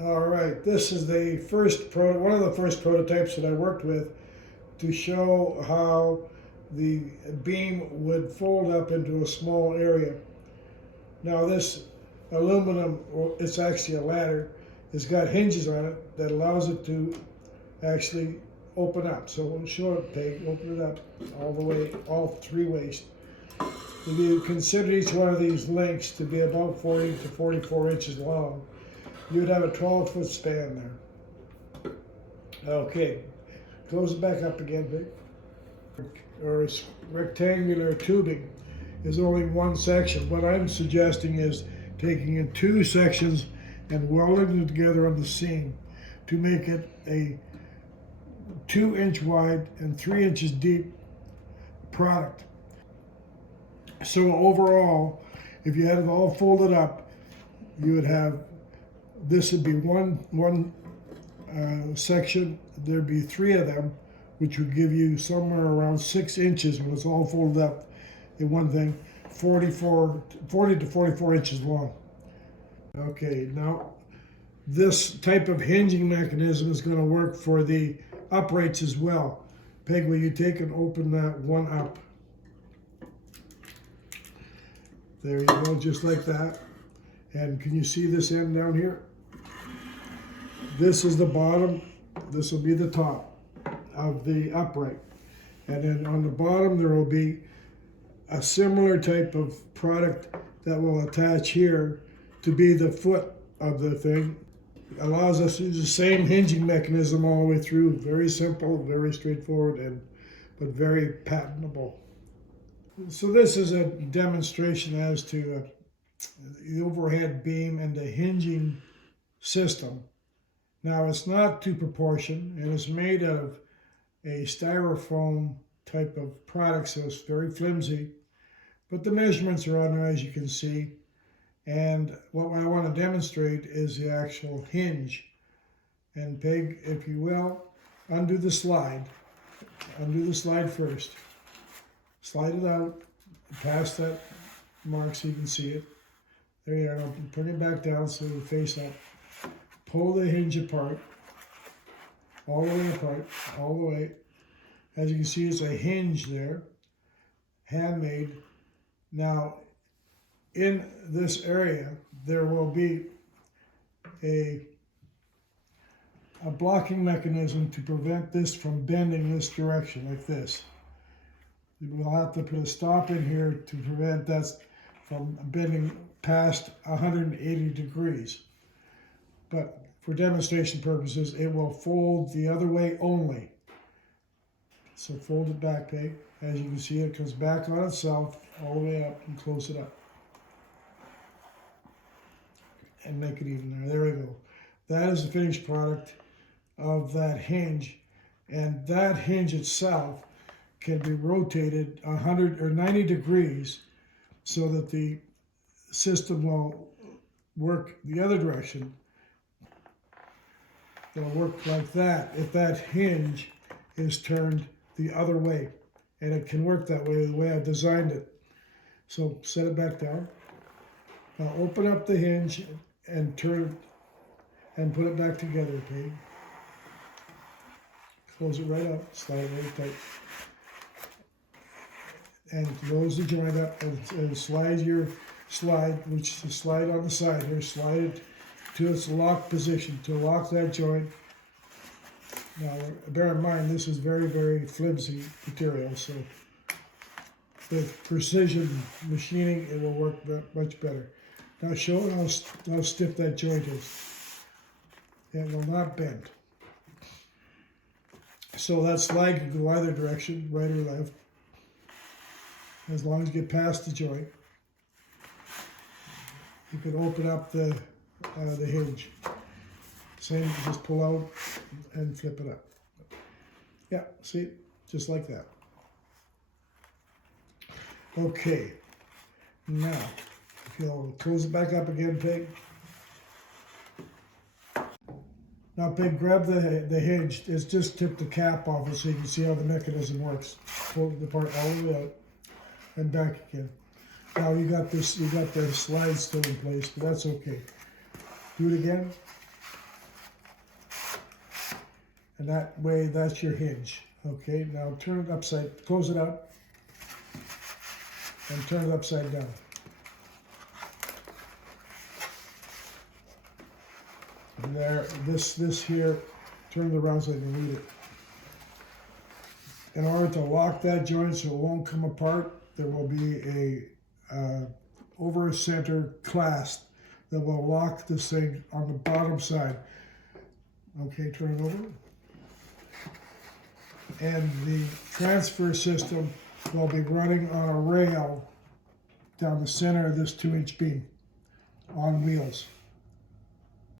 All right, this is the one of the first prototypes that I worked with to show how the beam would fold up into a small area. Now this aluminum, or it's actually a ladder, has got hinges on it that allows it to actually open up. So we'll show it, Peg, open it up all the way, all three ways. If you consider each one of these links to be about 40 to 44 inches long, you would have a 12-foot span there. Okay, close it back up again, Vic. Or rectangular tubing is only one section. What I'm suggesting is taking in two sections and welding them together on the seam to make it a 2-inch wide and 3 inches deep product. So overall, if you had it all folded up, you would have, this would be one section. There'd be three of them, which would give you somewhere around 6 inches when it's all folded up in one thing, 40 to 44 inches long. Okay, now this type of hinging mechanism is going to work for the uprights as well. Peg, will you take and open that one up? There you go, just like that. And can you see this end down here? This is the bottom, this will be the top of the upright. And then on the bottom there will be a similar type of product that will attach here to be the foot of the thing. It allows us to use the same hinging mechanism all the way through. Very simple, very straightforward, but very patentable. So this is a demonstration as to the overhead beam and the hinging system. Now it's not to proportion, and it's made out of a styrofoam type of product, so it's very flimsy, but the measurements are on there, as you can see. And what I want to demonstrate is the actual hinge. And Peg, if you will, undo the slide. Undo the slide first. Slide it out, past that mark so you can see it. There you are. Now bring it back down so you face up. Pull the hinge apart, all the way apart, all the way. As you can see, it's a hinge there, handmade. Now, in this area, there will be a blocking mechanism to prevent this from bending this direction, like this. We'll have to put a stop in here to prevent that from bending past 180 degrees. But for demonstration purposes, it will fold the other way only. So fold it back, Peg. As you can see, it comes back on itself all the way up and close it up. And make it even there. There we go. That is the finished product of that hinge. And that hinge itself can be rotated 100 or 90 degrees so that the system will work the other direction. It'll work like that if that hinge is turned the other way. And it can work that way, the way I've designed it. So set it back down. Now open up the hinge and turn it and put it back together, Peg. Close it right up, slide it really tight. And close the joint up and slide your slide, which is the slide on the side here, slide it to its locked position to lock that joint. Now, bear in mind, this is very, very flimsy material, so with precision machining, it will work much better. Now, show how stiff that joint is. It will not bend. So that slide can go either direction, right or left, as long as you get past the joint. You can open up the hinge. Same, just pull out and flip it up. Yeah, see, just like that. Okay, now, if you'll close it back up again, Peg. Now, Peg, grab the hinge. It's just tip the cap off it so you can see how the mechanism works. Pull it apart all the way out and back again. Now you got the slide still in place, but that's okay. Do it again. And that way, that's your hinge. Okay, now turn it upside, close it up, and turn it upside down. And there, this here, turn it around so you can read it. In order to lock that joint so it won't come apart, there will be a over center clasp that will lock this thing on the bottom side. Okay, turn it over. And the transfer system will be running on a rail down the center of this 2-inch beam on wheels.